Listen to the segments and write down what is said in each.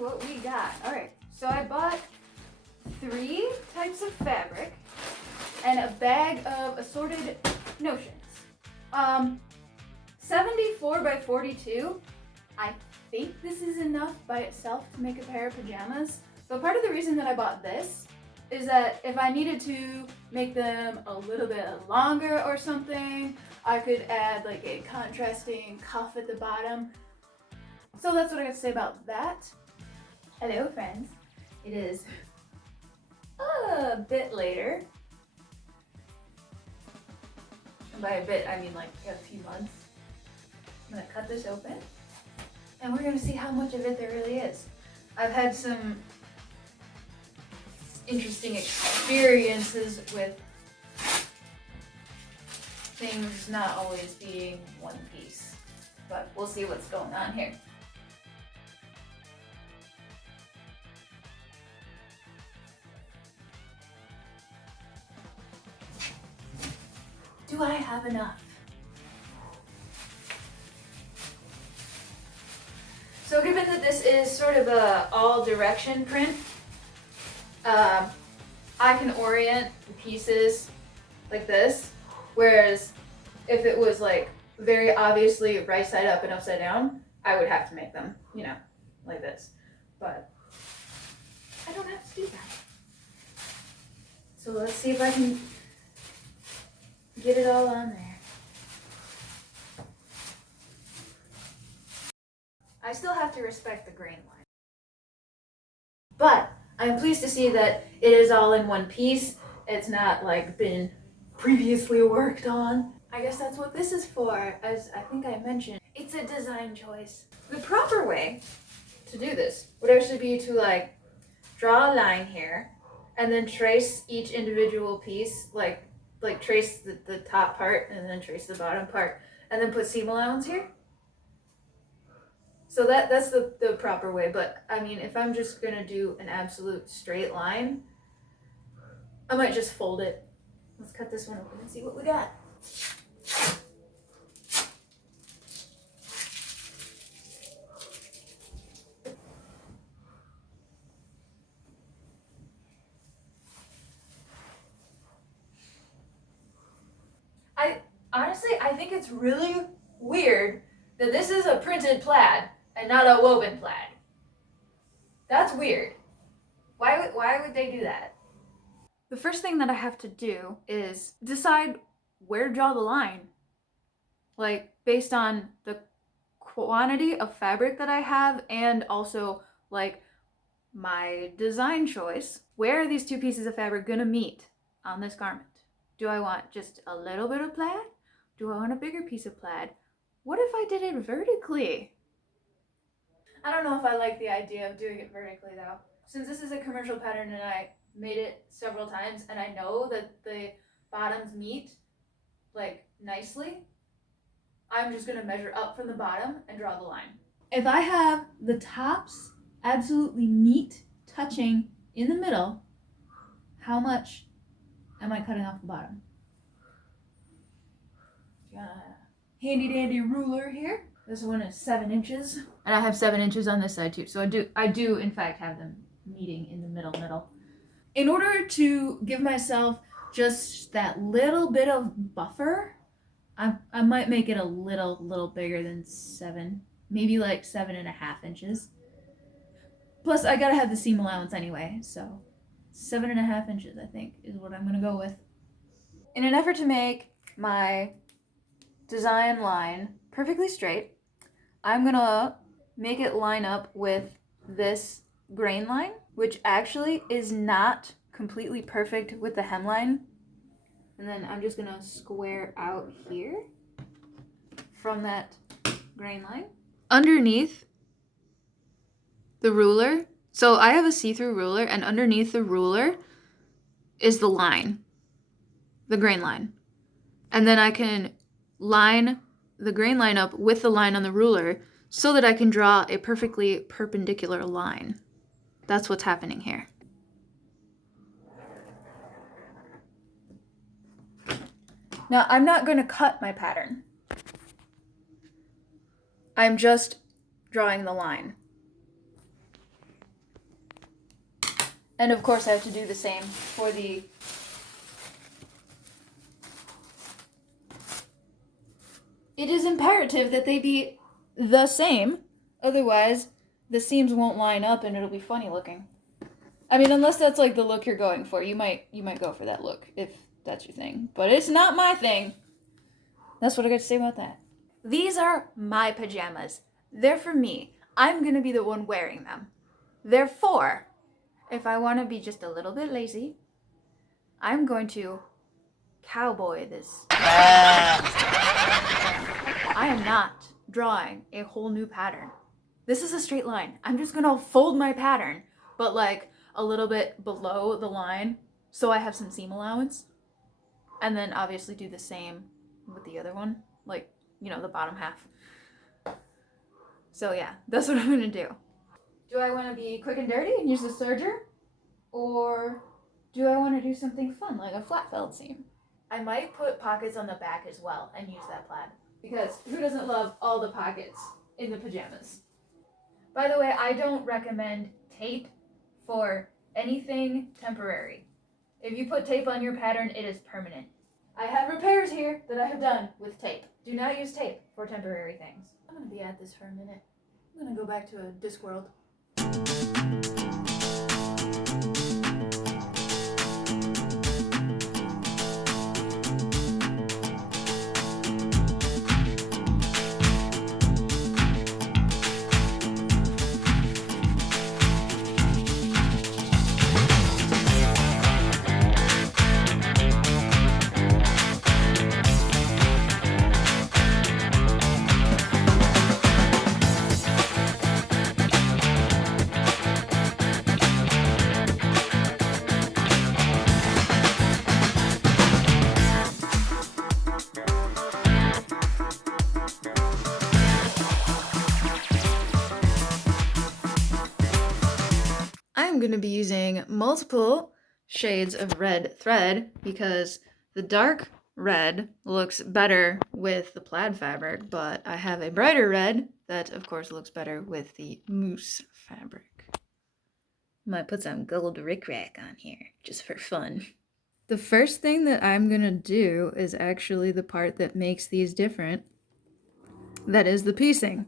what we got. All right, so I bought 3 types of fabric and a bag of assorted notions. 74 by 42. I think this is enough by itself to make a pair of pajamas. But part of the reason that I bought this is that if I needed to make them a little bit longer or something, I could add like a contrasting cuff at the bottom. So that's what I got to say about that. Hello friends, it is a bit later. And by a bit, I mean like a few months. I'm gonna cut this open and we're gonna see how much of it there really is. I've had some interesting experiences with things not always being one piece, but we'll see what's going on here. Do I have enough? So given that this is sort of a all direction print, I can orient the pieces like this, whereas if it was like very obviously right side up and upside down, I would have to make them, you know, like this. But I don't have to do that. So let's see if I can get it all on there. I still have to respect the grain line. But I'm pleased to see that it is all in one piece. It's not like been previously worked on. I guess that's what this is for, as I think I mentioned. It's a design choice. The proper way to do this would actually be to like draw a line here and then trace each individual piece, like trace the top part and then trace the bottom part and then put seam allowance here. So that's the proper way, but I mean, if I'm just gonna do an absolute straight line, I might just fold it. Let's cut this one open and see what we got. Honestly, I think it's really weird that this is a printed plaid and not a woven plaid. That's weird. Why would they do that? The first thing that I have to do is decide where to draw the line. Like based on the quantity of fabric that I have and also like my design choice. Where are these 2 pieces of fabric gonna meet on this garment? Do I want just a little bit of plaid? Do I want a bigger piece of plaid? What if I did it vertically? I don't know if I like the idea of doing it vertically though. Since this is a commercial pattern and I made it several times and I know that the bottoms meet like nicely, I'm just gonna measure up from the bottom and draw the line. If I have the tops absolutely meet touching in the middle, how much am I cutting off the bottom? Got a handy dandy ruler here. This one is 7 inches, and I have 7 inches on this side too. So I do in fact have them meeting in the middle. In order to give myself just that little bit of buffer, I might make it a little bigger than 7, maybe like 7.5 inches. Plus, I gotta have the seam allowance anyway, so 7.5 inches I think is what I'm gonna go with. In an effort to make my design line perfectly straight, I'm gonna make it line up with this grain line, which actually is not completely perfect with the hemline. And then I'm just gonna square out here from that grain line. Underneath the ruler, so I have a see-through ruler, and underneath the ruler is the line, the grain line. And then I can line the grain line up with the line on the ruler so that I can draw a perfectly perpendicular line. That's what's happening here. Now, I'm not going to cut my pattern. I'm just drawing the line. And of course I have to do the same for the it is imperative that they be the same, otherwise the seams won't line up and it'll be funny looking. I mean, unless that's like the look you're going for, you might go for that look if that's your thing. But it's not my thing. That's what I got to say about that. These are my pajamas. They're for me. I'm gonna be the one wearing them. Therefore, if I want to be just a little bit lazy, I'm going to cowboy this. I am not drawing a whole new pattern. This is a straight line. I'm just gonna fold my pattern, but like a little bit below the line so I have some seam allowance. And then obviously do the same with the other one, like, you know, the bottom half. So yeah, that's what I'm gonna do. Do I want to be quick and dirty and use the serger? Or do I want to do something fun like a flat felt seam? I might put pockets on the back as well and use that plaid. Because who doesn't love all the pockets in the pajamas? By the way, I don't recommend tape for anything temporary. If you put tape on your pattern, it is permanent. I have repairs here that I have done with tape. Do not use tape for temporary things. I'm going to be at this for a minute. I'm going to go back to a Discworld. I'm going to be using multiple shades of red thread because the dark red looks better with the plaid fabric, but I have a brighter red that of course looks better with the mousse fabric. Might put some gold rickrack on here just for fun. The first thing that I'm going to do is actually the part that makes these different. That is the piecing.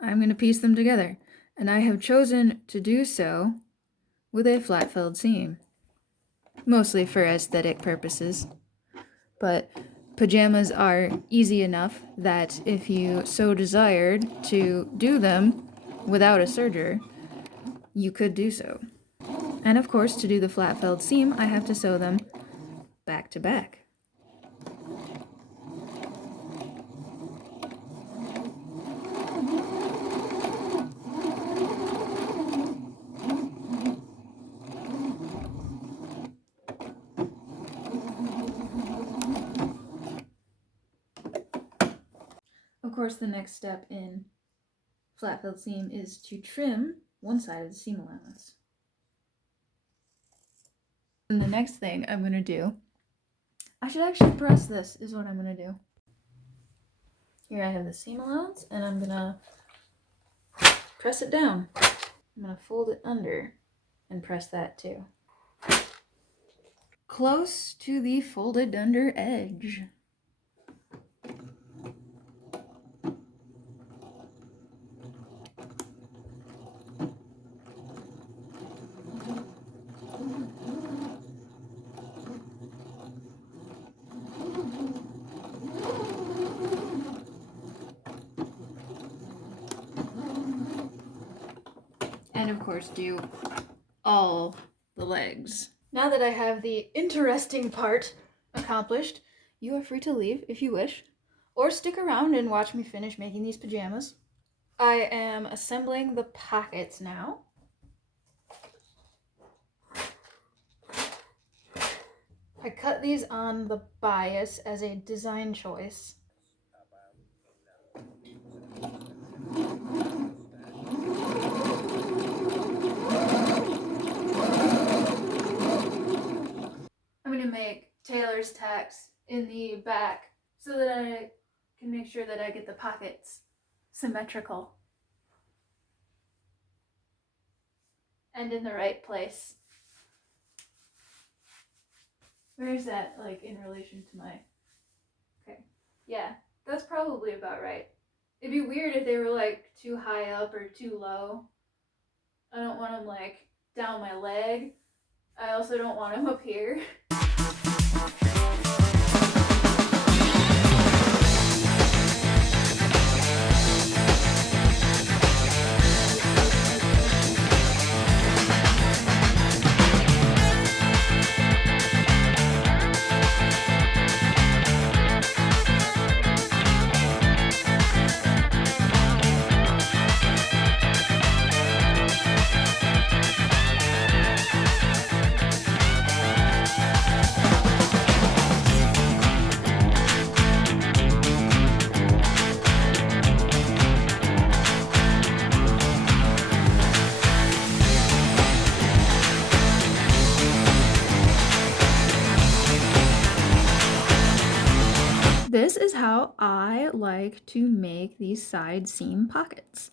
I'm going to piece them together, and I have chosen to do so with a flat-felled seam, mostly for aesthetic purposes. But pajamas are easy enough that if you so desired to do them without a serger, you could do so. And of course, to do the flat-felled seam, I have to sew them back to back. Of course, the next step in flat-felled seam is to trim one side of the seam allowance. And the next thing I'm going to do, I should actually press this, is what I'm going to do. Here I have the seam allowance, and I'm going to press it down. I'm going to fold it under and press that too. Close to the folded under edge. And of course do all the legs. Now that I have the interesting part accomplished, you are free to leave if you wish, or stick around and watch me finish making these pajamas. I am assembling the pockets now. I cut these on the bias as a design choice. I'm going to make tailor's tacks in the back so that I can make sure that I get the pockets symmetrical and in the right place. Where is that, like, in relation to my... Okay. Yeah, that's probably about right. It'd be weird if they were, like, too high up or too low. I don't want them, like, down my leg. I also don't want them up here. This is how I like to make these side seam pockets.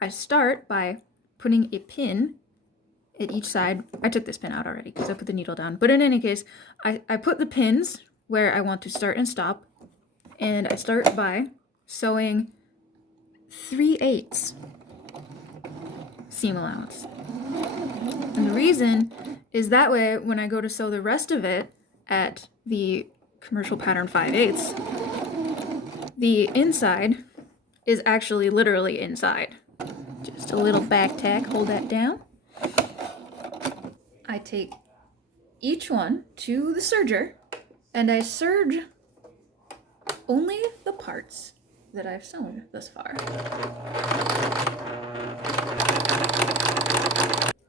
I start by putting a pin at each side. I took this pin out already because I put the needle down. But in any case, I put the pins where I want to start and stop. And I start by sewing 3/8 seam allowance. And the reason is that way when I go to sew the rest of it at the commercial pattern 5/8, the inside is actually literally inside. Just a little back tack, hold that down. I take each one to the serger and I serge only the parts that I've sewn thus far.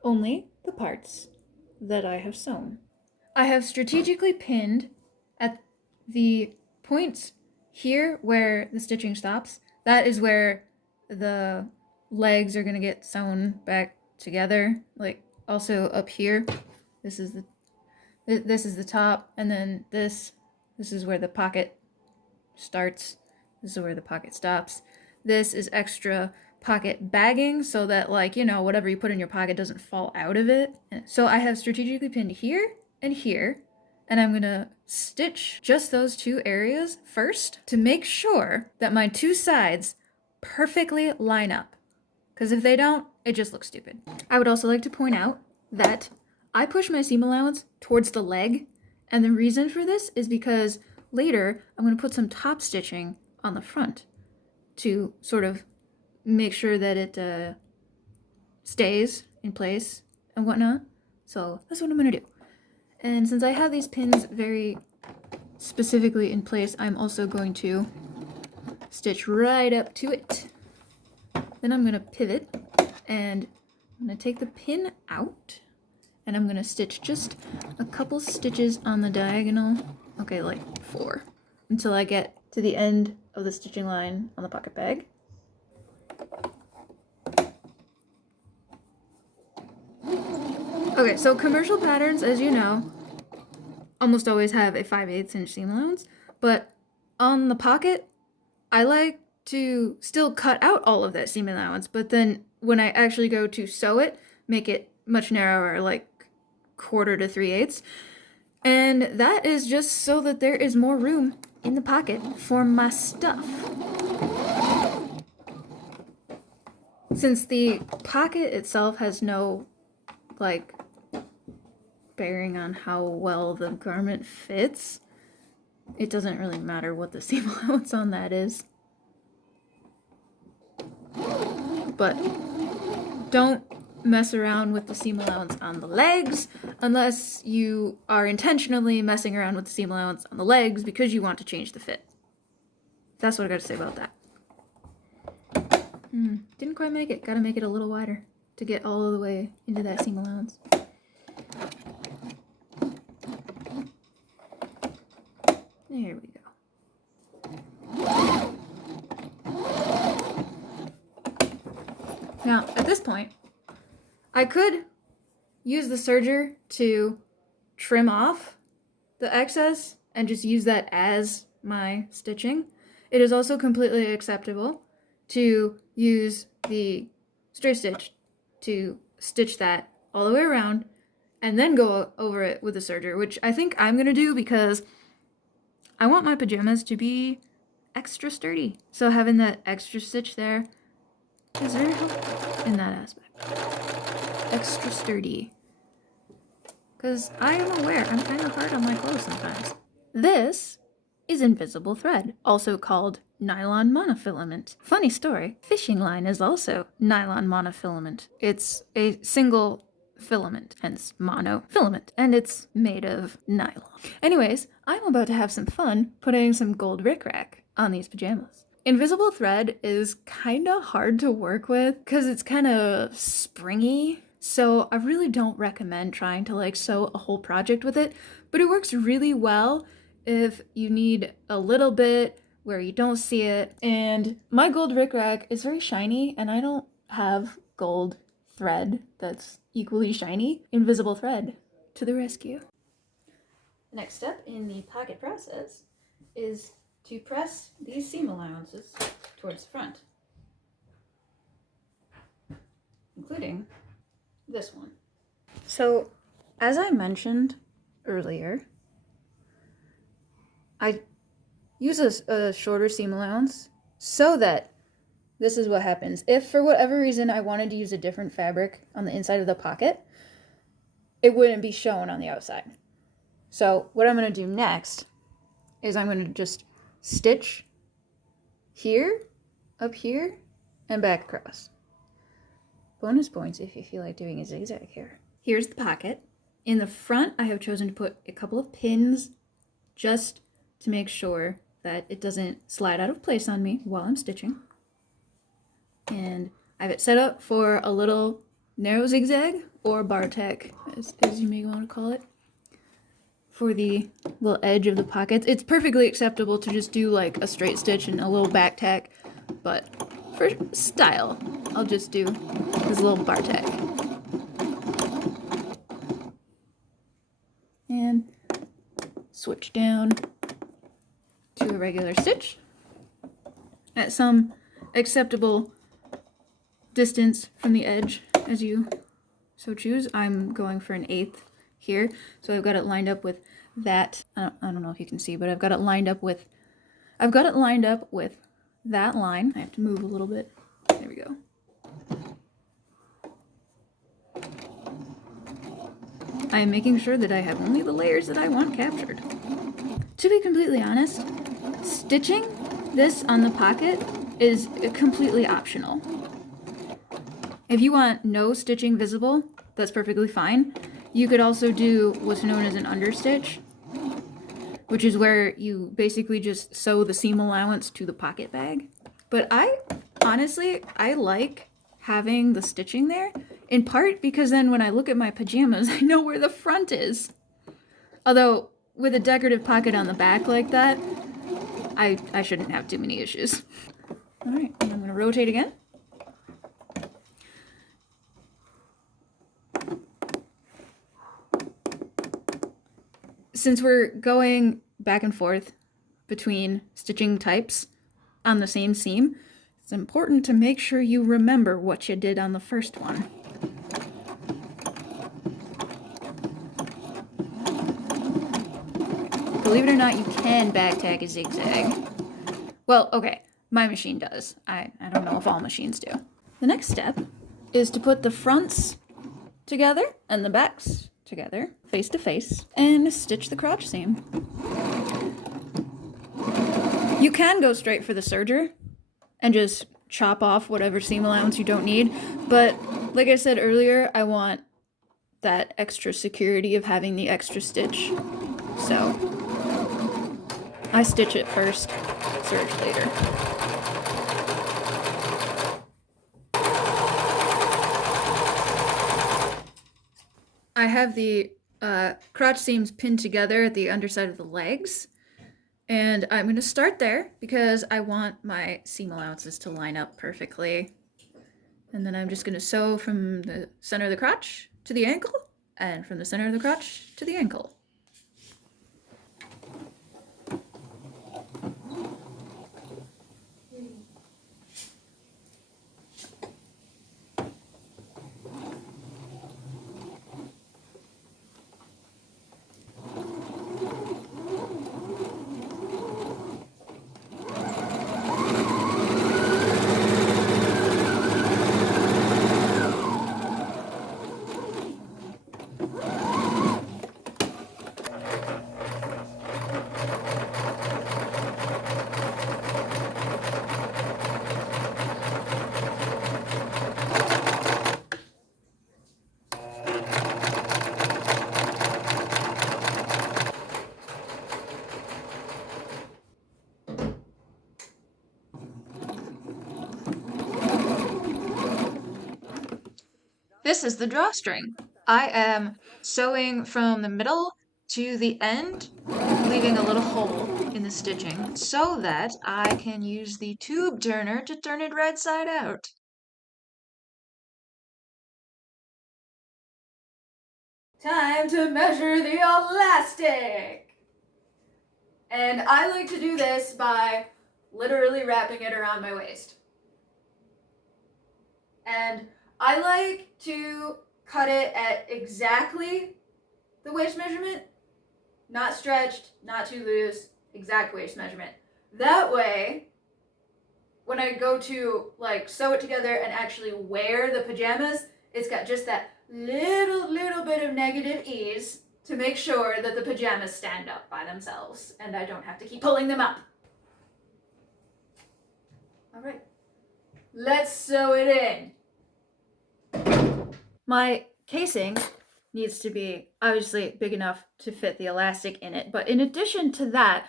Only the parts that I have sewn. I have strategically pinned at the points here where the stitching stops. That is where the legs are going to get sewn back together. Like also up here, this is the top, and then this is where the pocket starts. This is where the pocket stops. This is extra pocket bagging so that, like, you know, whatever you put in your pocket doesn't fall out of it. So I have strategically pinned here and here, and I'm gonna stitch just those two areas first to make sure that my two sides perfectly line up. Because if they don't, it just looks stupid. I would also like to point out that I push my seam allowance towards the leg, and the reason for this is because later I'm going to put some top stitching on the front to sort of make sure that it stays in place and whatnot. So that's what I'm going to do. And since I have these pins very specifically in place, I'm also going to stitch right up to it. Then I'm going to pivot and I'm going to take the pin out and I'm going to stitch just a couple stitches on the diagonal. Okay, like 4, until I get to the end of the stitching line on the pocket bag. Okay, so commercial patterns, as you know, almost always have a 5/8 inch seam allowance, but on the pocket, I like to still cut out all of that seam allowance, but then when I actually go to sew it, make it much narrower, like 1/4 to 3/8. And that is just so that there is more room in the pocket for my stuff. Since the pocket itself has no, like, bearing on how well the garment fits, it doesn't really matter what the seam allowance on that is. But don't mess around with the seam allowance on the legs unless you are intentionally messing around with the seam allowance on the legs because you want to change the fit. That's what I got to say about that. Didn't quite make it. Gotta make it a little wider to get all of the way into that seam allowance. There we go. Now, at this point, I could use the serger to trim off the excess and just use that as my stitching. It is also completely acceptable to use the straight stitch to stitch that all the way around and then go over it with a serger, which I think I'm gonna do because I want my pajamas to be extra sturdy. So having that extra stitch there is very helpful in that aspect. Extra sturdy. Because I am aware I'm kind of hard on my clothes sometimes. This is invisible thread, also called nylon monofilament. Funny story, fishing line is also nylon monofilament. It's a single filament, hence monofilament, and it's made of nylon. Anyways, I'm about to have some fun putting some gold rickrack on these pajamas. Invisible thread is kind of hard to work with because it's kind of springy. So I really don't recommend trying to like sew a whole project with it, but it works really well if you need a little bit where you don't see it. And my gold rickrack is very shiny and I don't have gold thread that's equally shiny. Invisible thread to the rescue. The next step in the pocket process is to press these seam allowances towards the front, including this one. So, as I mentioned earlier, I use a shorter seam allowance so that this is what happens. If for whatever reason I wanted to use a different fabric on the inside of the pocket, it wouldn't be shown on the outside. So what I'm going to do next is I'm going to just stitch here, up here, and back across. Bonus points if you feel like doing a zigzag here. Here's the pocket. In the front, I have chosen to put a couple of pins just to make sure that it doesn't slide out of place on me while I'm stitching. And I have it set up for a little narrow zigzag, or bar tack, as you may want to call it, for the little edge of the pockets. It's perfectly acceptable to just do like a straight stitch and a little back tack, but for style, I'll just do this little bar tack. And switch down to a regular stitch at some acceptable distance from the edge as you so choose. I'm going for 1/8 here, so I've got it lined up with that. I don't know if you can see, but I've got it lined up with that line. I have to move a little bit. There we go. I am making sure that I have only the layers that I want captured. To be completely honest, stitching this on the pocket is completely optional. If you want no stitching visible, that's perfectly fine. You could also do what's known as an understitch, which is where you basically just sew the seam allowance to the pocket bag. But I like having the stitching there, in part because then when I look at my pajamas, I know where the front is. Although, with a decorative pocket on the back like that, I shouldn't have too many issues. All right, and I'm gonna rotate again. Since we're going back and forth between stitching types on the same seam, it's important to make sure you remember what you did on the first one. Believe it or not, you can back tack a zigzag. Well, okay, my machine does. I don't know if all machines do. The next step is to put the fronts together and the backs together, face to face, and stitch the crotch seam. You can go straight for the serger and just chop off whatever seam allowance you don't need, but like I said earlier, I want that extra security of having the extra stitch, so I stitch it first, serge later. I have the crotch seams pinned together at the underside of the legs, and I'm going to start there because I want my seam allowances to line up perfectly. And then I'm just going to sew from the center of the crotch to the ankle, and from the center of the crotch to the ankle. This is the drawstring. I am sewing from the middle to the end, leaving a little hole in the stitching so that I can use the tube turner to turn it right side out. Time to measure the elastic! And I like to do this by literally wrapping it around my waist. And I like to cut it at exactly the waist measurement, not stretched, not too loose, exact waist measurement. That way, when I go to like sew it together and actually wear the pajamas, it's got just that little bit of negative ease to make sure that the pajamas stand up by themselves and I don't have to keep pulling them up. All right, let's sew it in. My casing needs to be obviously big enough to fit the elastic in it, but in addition to that,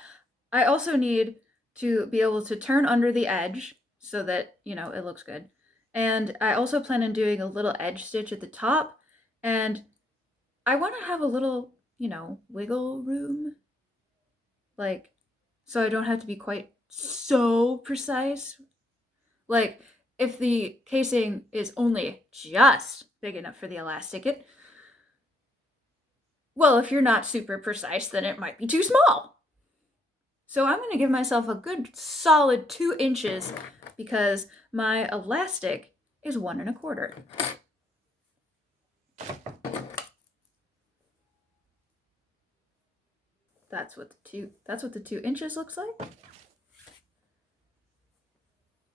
I also need to be able to turn under the edge so that, you know, it looks good. And I also plan on doing a little edge stitch at the top, and I want to have a little, you know, wiggle room, like, so I don't have to be quite so precise. Like, if the casing is only just big enough for the elastic, well, if you're not super precise, then it might be too small. So I'm going to give myself a good solid 2 inches because my elastic is 1 1/4. That's what the 2 inches looks like.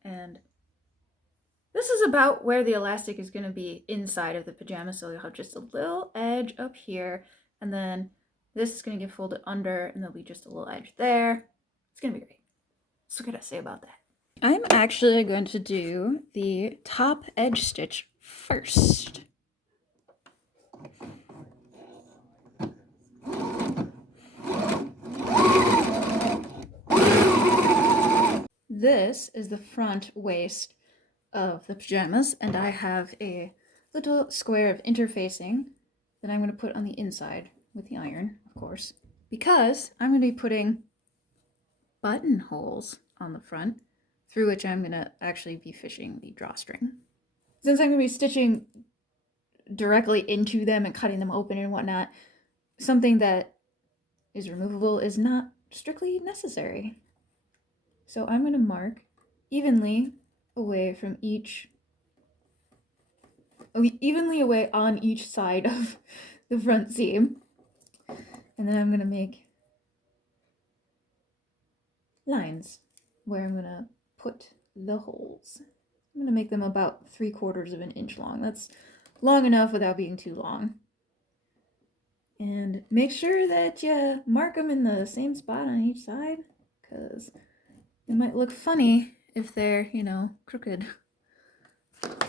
And this is about where the elastic is going to be inside of the pajama, so you'll have just a little edge up here, and then this is going to get folded under, and there'll be just a little edge there. It's going to be great. So what can I say about that? I'm actually going to do the top edge stitch first. This is the front waist of the pajamas, and I have a little square of interfacing that I'm going to put on the inside with the iron, of course, because I'm going to be putting buttonholes on the front through which I'm going to actually be fishing the drawstring. Since I'm going to be stitching directly into them and cutting them open and whatnot, something that is removable is not strictly necessary. So I'm going to mark evenly away from evenly away on each side of the front seam. And then I'm going to make lines where I'm going to put the holes. I'm going to make them about 3/4 of an inch long. That's long enough without being too long. And make sure that you mark them in the same spot on each side, because it might look funny if they're, you know, crooked.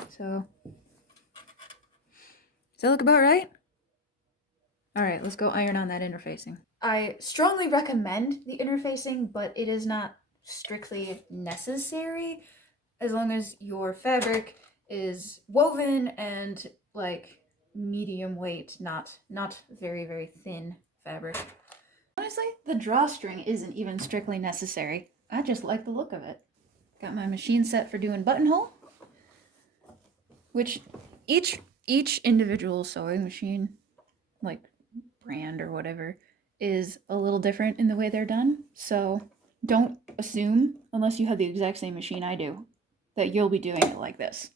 So, does that look about right? All right, let's go iron on that interfacing. I strongly recommend the interfacing, but it is not strictly necessary as long as your fabric is woven and like medium weight, not very thin fabric. Honestly, the drawstring isn't even strictly necessary. I just like the look of it. Got my machine set for doing buttonhole, which each individual sewing machine, like brand or whatever, is a little different in the way they're done. So don't assume, unless you have the exact same machine I do, that you'll be doing it like this.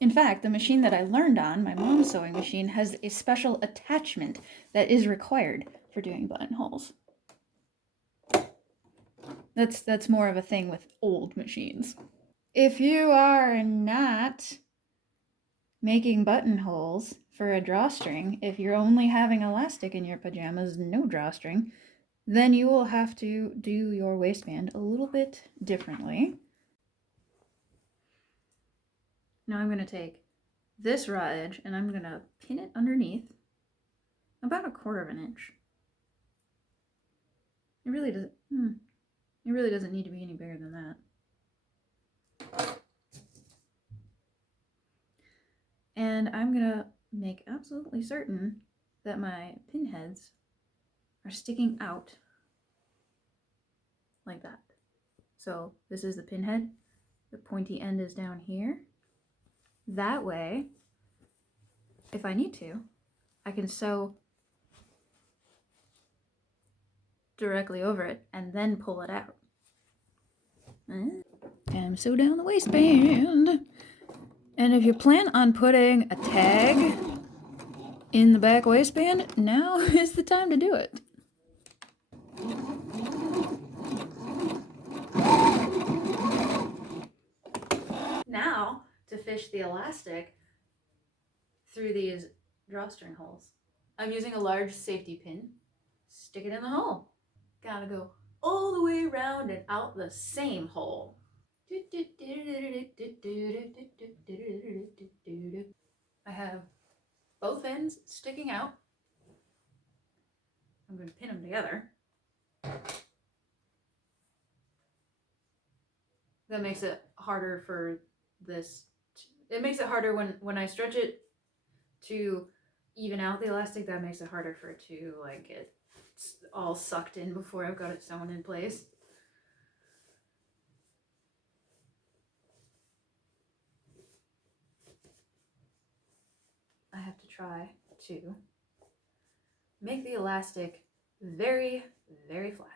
In fact, the machine that I learned on, my mom's sewing machine, has a special attachment that is required for doing buttonholes. That's more of a thing with old machines. If you are not making buttonholes for a drawstring, if you're only having elastic in your pajamas, no drawstring, then you will have to do your waistband a little bit differently. Now I'm going to take this raw edge and I'm going to pin it underneath about 1/4 of an inch. It really doesn't need to be any bigger than that. And I'm gonna make absolutely certain that my pinheads are sticking out like that. So this is the pinhead. The pointy end is down here. That way, if I need to, I can sew directly over it and then pull it out. And sew down the waistband. And if you plan on putting a tag in the back waistband, now is the time to do it. Now, to fish the elastic through these drawstring holes. I'm using a large safety pin. Stick it in the hole. Gotta go all the way around and out the same hole. I have both ends sticking out. I'm going to pin them together. That makes it harder for this. It makes it harder when I stretch it to even out the elastic. That makes it harder for it to like get all sucked in before I've got it sewn in place. I have to try to make the elastic very, very flat.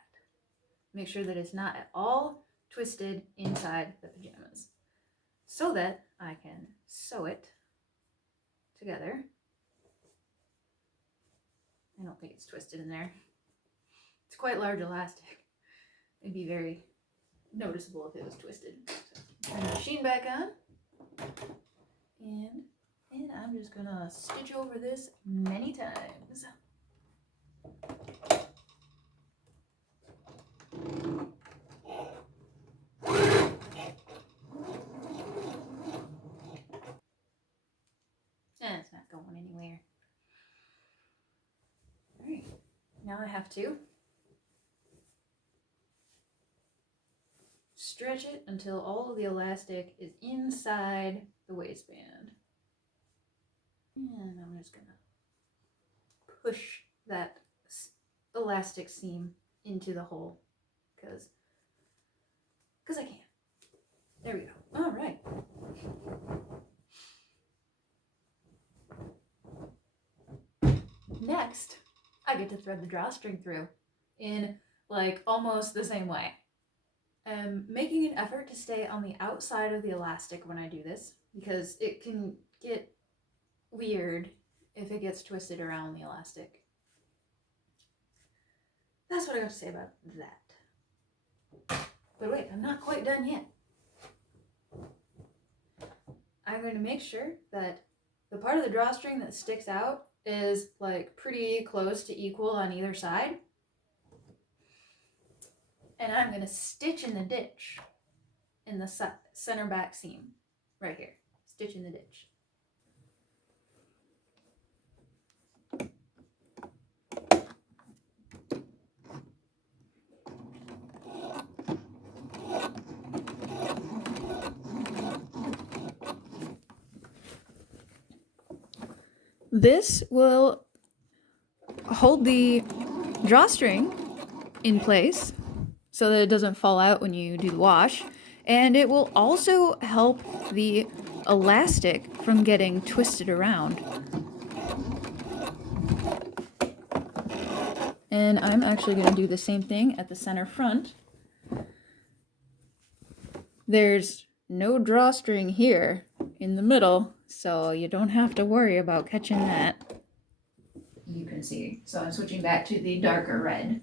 Make sure that it's not at all twisted inside the pajamas so that I can sew it together. I don't think it's twisted in there. It's quite large elastic. It'd be very noticeable if it was twisted. So, turn the machine back on. And I'm just gonna stitch over this many times. It's not going anywhere. All right, now I have to stretch it until all of the elastic is inside the waistband. And I'm just gonna push that elastic seam into the hole because I can. There we go. All right. Next, I get to thread the drawstring through in like almost the same way. I'm making an effort to stay on the outside of the elastic when I do this because it can get weird if it gets twisted around the elastic. That's what I got to say about that. But wait, I'm not quite done yet. I'm going to make sure that the part of the drawstring that sticks out is like pretty close to equal on either side. And I'm going to stitch in the ditch in the center back seam right here. Stitch in the ditch. This will hold the drawstring in place so that it doesn't fall out when you do the wash, and it will also help the elastic from getting twisted around. And I'm actually going to do the same thing at the center front. There's no drawstring here in the middle, so you don't have to worry about catching that. You can see. So I'm switching back to the darker red.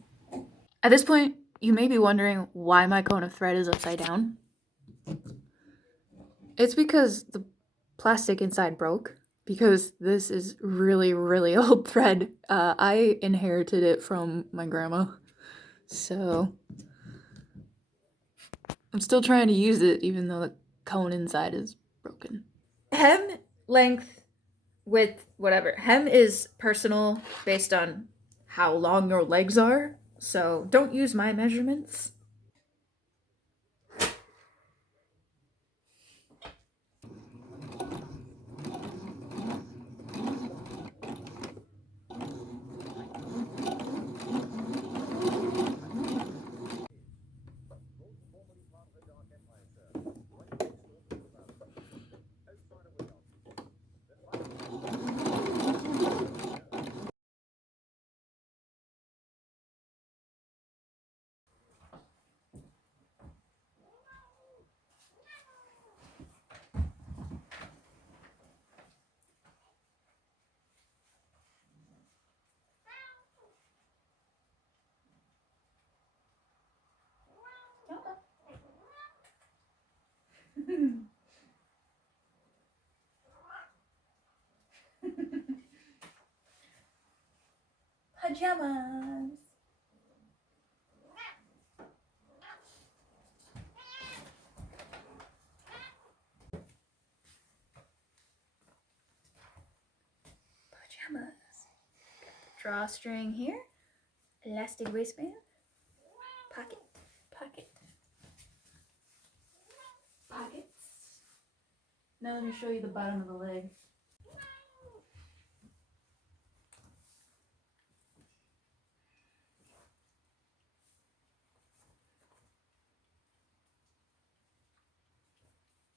At this point, you may be wondering why my cone of thread is upside down. It's because the plastic inside broke, because this is really, really old thread. I inherited it from my grandma, so I'm still trying to use it even though the cone inside is broken. Hem length, width, whatever. Hem is personal based on how long your legs are, so don't use my measurements. Pajamas. Pajamas. Drawstring here. Elastic waistband. Pocket. Pocket. Pockets. Now let me show you the bottom of the leg.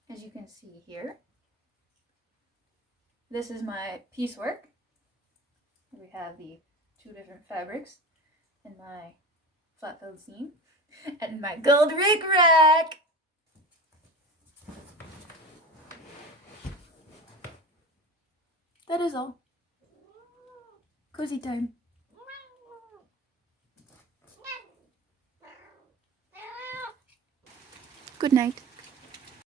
As you can see here, this is my piecework. We have the two different fabrics and my flat filled seam and my gold rig rack. That is all. Cozy time. Good night.